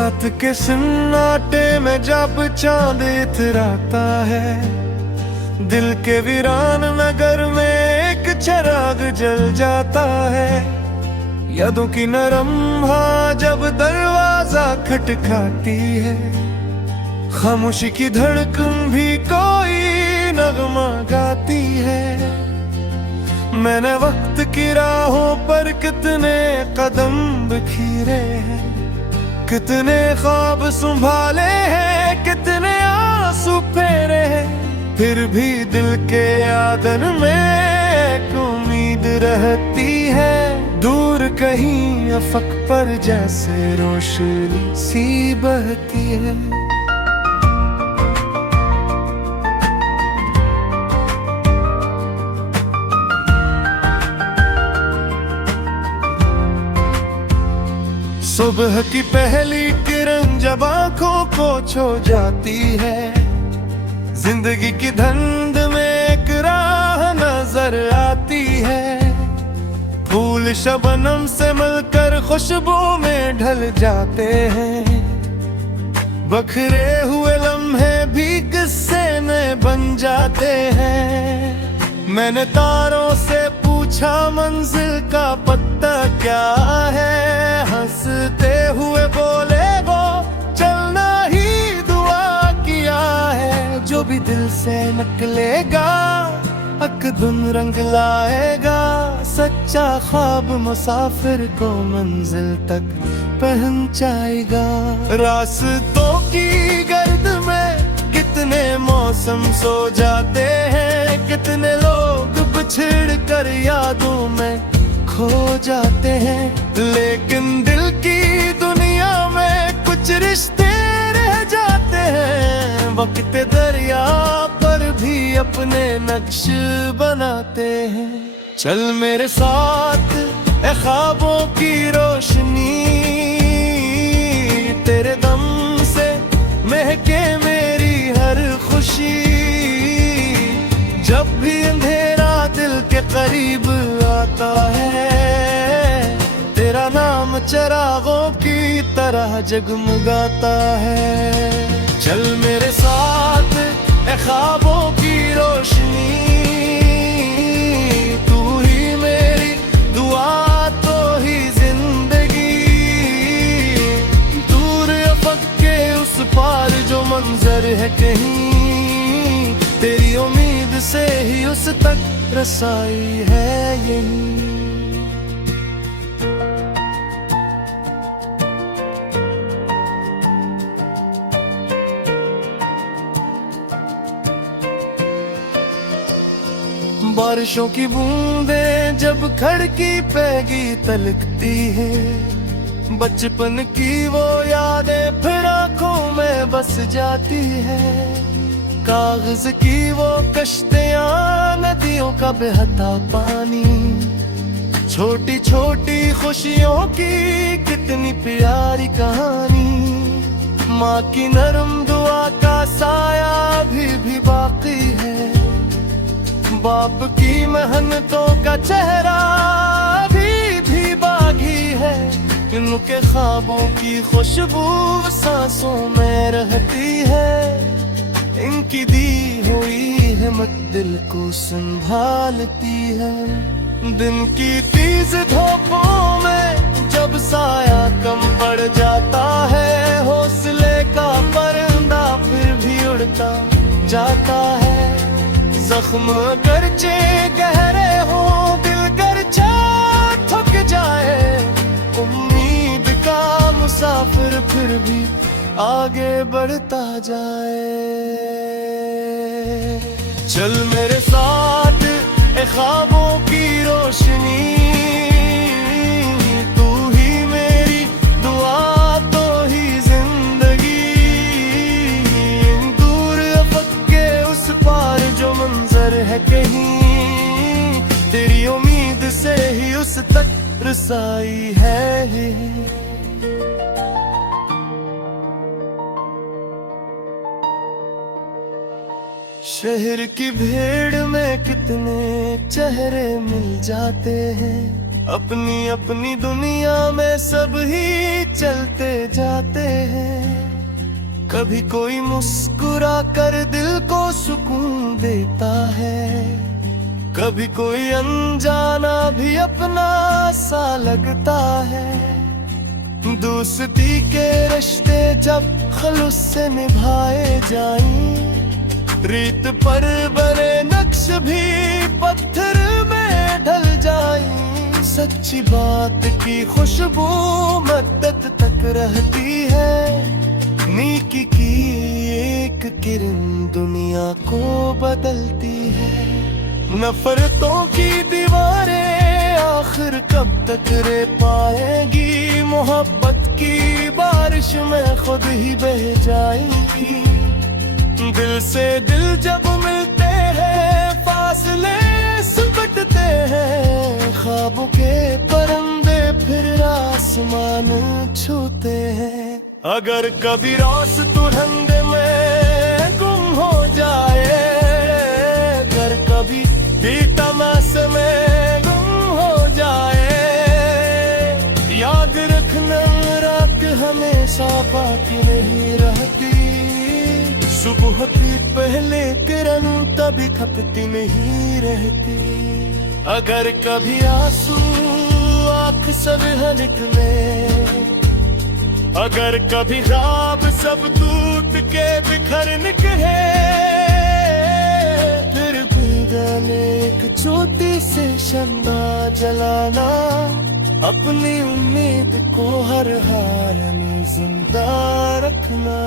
रात के सन्नाटे में जब चांद इतराता है, दिल के वीरान नगर में एक चिराग जल जाता है। यादों की नरम हवा जब दरवाजा खटखटाती है, खामोशी की धड़कन भी कोई नगमा गाती है। मैंने वक्त की राहों पर कितने कदम बिखेरे हैं, कितने ख्वाब संभाले हैं, कितने आंसू फेरे हैं, फिर भी दिल के आदन में एक उम्मीद रहती है। दूर कहीं अफक पर जैसे रोशनी सी बहती है। सुबह की पहली किरण जब आंखों को छू जाती है, जिंदगी की धुंध में एक राह नजर आती है। फूल शबनम से मिलकर खुशबू में ढल जाते हैं, बखरे हुए लम्हे भी किस्से में बन जाते हैं। मैंने तारों से पूछा मंजिल का पता क्या है, हंसते हुए बोले वो चलना ही दुआ किया है। जो भी दिल से निकलेगा अकदुन रंग लाएगा, सच्चा ख्वाब मुसाफिर को मंजिल तक पहुंचाएगा। रास्तों की गर्द में कितने मौसम सो जाते हैं, कितने लोग बिछड़ कर यादों में खो जाते हैं। लेकिन दिल की दुनिया में कुछ रिश्ते रह जाते हैं, वक्त दरिया पर भी अपने नक्श बनाते हैं। चल मेरे साथ ए ख्वाबों की रोशनी, तेरे दम से महके मेरी हर खुशी। जब भी अंधेरा दिल के करीब आता है, तेरा नाम चिरागों की तरह जगमगाता है। चल मेरे साथ ए ख्वाबों की रोशनी, तू ही मेरी दुआ तो ही जिंदगी। दूर अफक के उस पार जो मंजर है कहीं, तेरी उम्मीद से ही उस तक रसाई है यही। बारिशों की बूंदें जब खिड़की पे तलकती है, बचपन की वो यादें फिर आंखों में बस जाती है। कागज की वो कश्तियां, नदियों का बहता पानी, छोटी छोटी खुशियों की कितनी प्यारी कहानी। माँ की नरम दुआ का साया भी बाकी है, बाप की मेहनतों का चेहरा भी बागी है। इनके ख्वाबों की खुशबू सांसों में रहती है, इनकी दी हुई हिम्मत दिल को संभालती है। दिन की तेज धूपों में जब साया कम पड़ जाता है, हौसले का परिंदा फिर भी उड़ता जाता है। जख्म गरचे गहरे हो, दिल गरचा थक जाए, उम्मीद का मुसाफिर फिर भी आगे बढ़ता जाए। चल मेरे साथ ए ख्वाबों की रोशनी, तू ही मेरी दुआ तो ही जिंदगी। दूर अफक के उस पार जो मंजर है कहीं, तेरी उम्मीद से ही उस तक रसाई है। शहर की भीड़ में कितने चेहरे मिल जाते हैं, अपनी अपनी दुनिया में सब ही चलते जाते हैं। कभी कोई मुस्कुरा कर दिल को सुकून देता है, कभी कोई अनजाना भी अपना सा लगता है। दोस्ती के रिश्ते जब खलूस से निभाए जाएं, रीत पर बने नक्श भी पत्थर में ढल जाएं। सच्ची बात की खुशबू मद्दत तक रहती है, नेकी की एक किरण दुनिया को बदलती है। नफरतों की दीवारें आखिर कब तक रे पाएंगी, मोहब्बत की बारिश में खुद ही बह जाएंगी। दिल से दिल जब मिलते हैं, फासले सिमटते हैं। ख्वाबों के परिंदे फिर आसमान छूते हैं। अगर कभी रास्तों धंधे में गुम हो जाए, अगर कभी भी तमाशे में गुम हो जाए, याद रखना रात हमेशा बाकी नहीं रहती। सुबह की पहले किरण तभी खपती नहीं रहती। अगर कभी आंसू आँख सब निकले, अगर कभी ख्वाब सब टूट के बिखर निकले, फिर भी डाले एक छोटी से शम्मा जलाना, अपनी उम्मीद को हर हाल में जिंदा रखना।